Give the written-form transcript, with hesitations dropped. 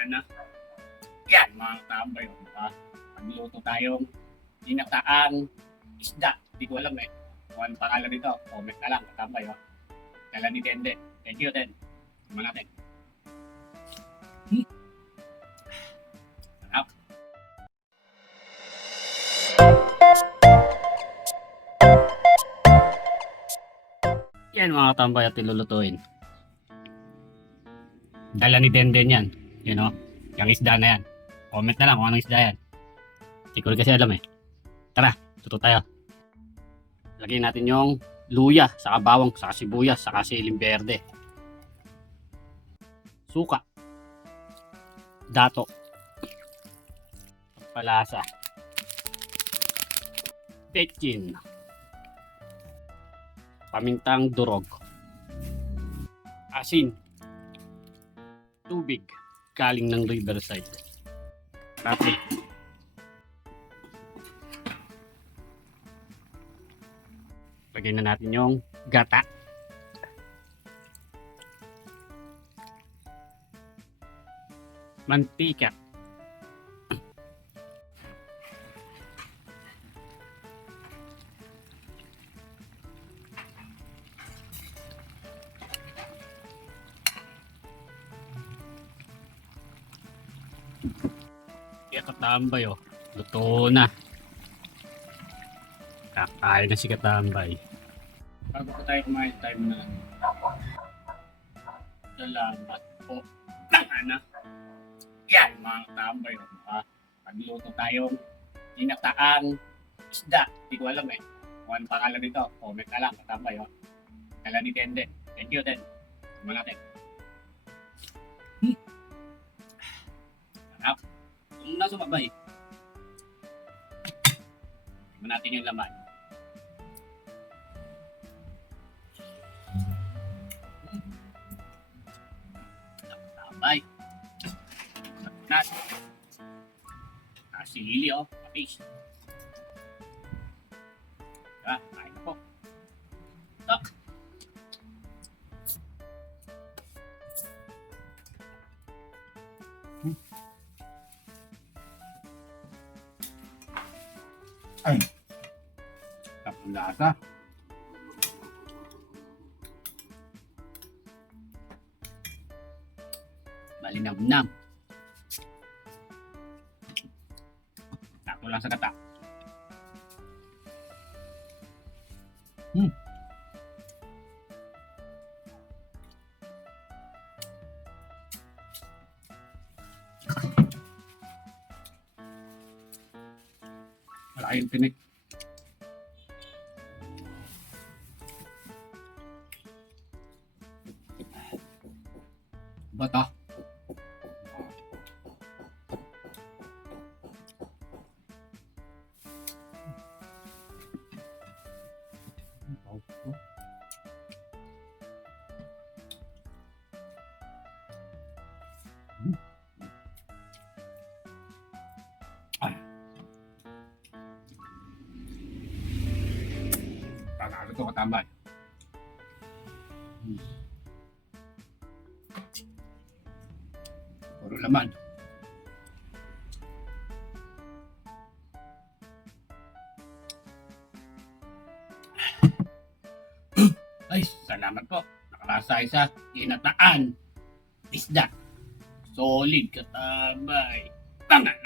Ano? Yan, mga tambay. Pagluto tayong ginataang isda. Hindi ko alam eh. Kung anong pangalan nito. Comment na lang, tambay. Dala ni Dende. Thank you, Den. Tignan natin. Sarap. Yan mga tambay at ilulutuin. Dala ni Denden yan. Yan o. Yung isda na yan. Comment na lang kung anong isda yan. Hindi ko rin kasi alam eh. Tara, tuto tayo. Lagyan natin yung luya, saka bawang, saka sibuyas, saka siling berde. Suka. Dato. Palasa. Petchin. Pamintang durog. Asin. Tubig galing ng riverside. Natin. Lagyan na natin yung gata. Mantika. Kaya katambay oh. Luto na. Kakain na si katambay. Bago po tayo kumain, time na salamat po. Tanga. Yan mga katambay oh. Pagluto tayong ginataang isda. Hindi ko alam eh. Kung anong pangalan nito. Comment na lang katambay oh. Dala ni Dende. Thank you, Den. Tignan natin. Sarap. Kung nasa babay. Tignan natin yung laman. Tambay. Nasa. Sili oh. Patis. Kain po. Tak. Ay. Tapos lasa. Malinam-nam. Tako lang sa kata. Malaki yung tinik. Bata. Panalo ito katambay. Puro laman. Ay, salamat po. Nakalasa sa ginataan isda. Solid katambay. Tanga.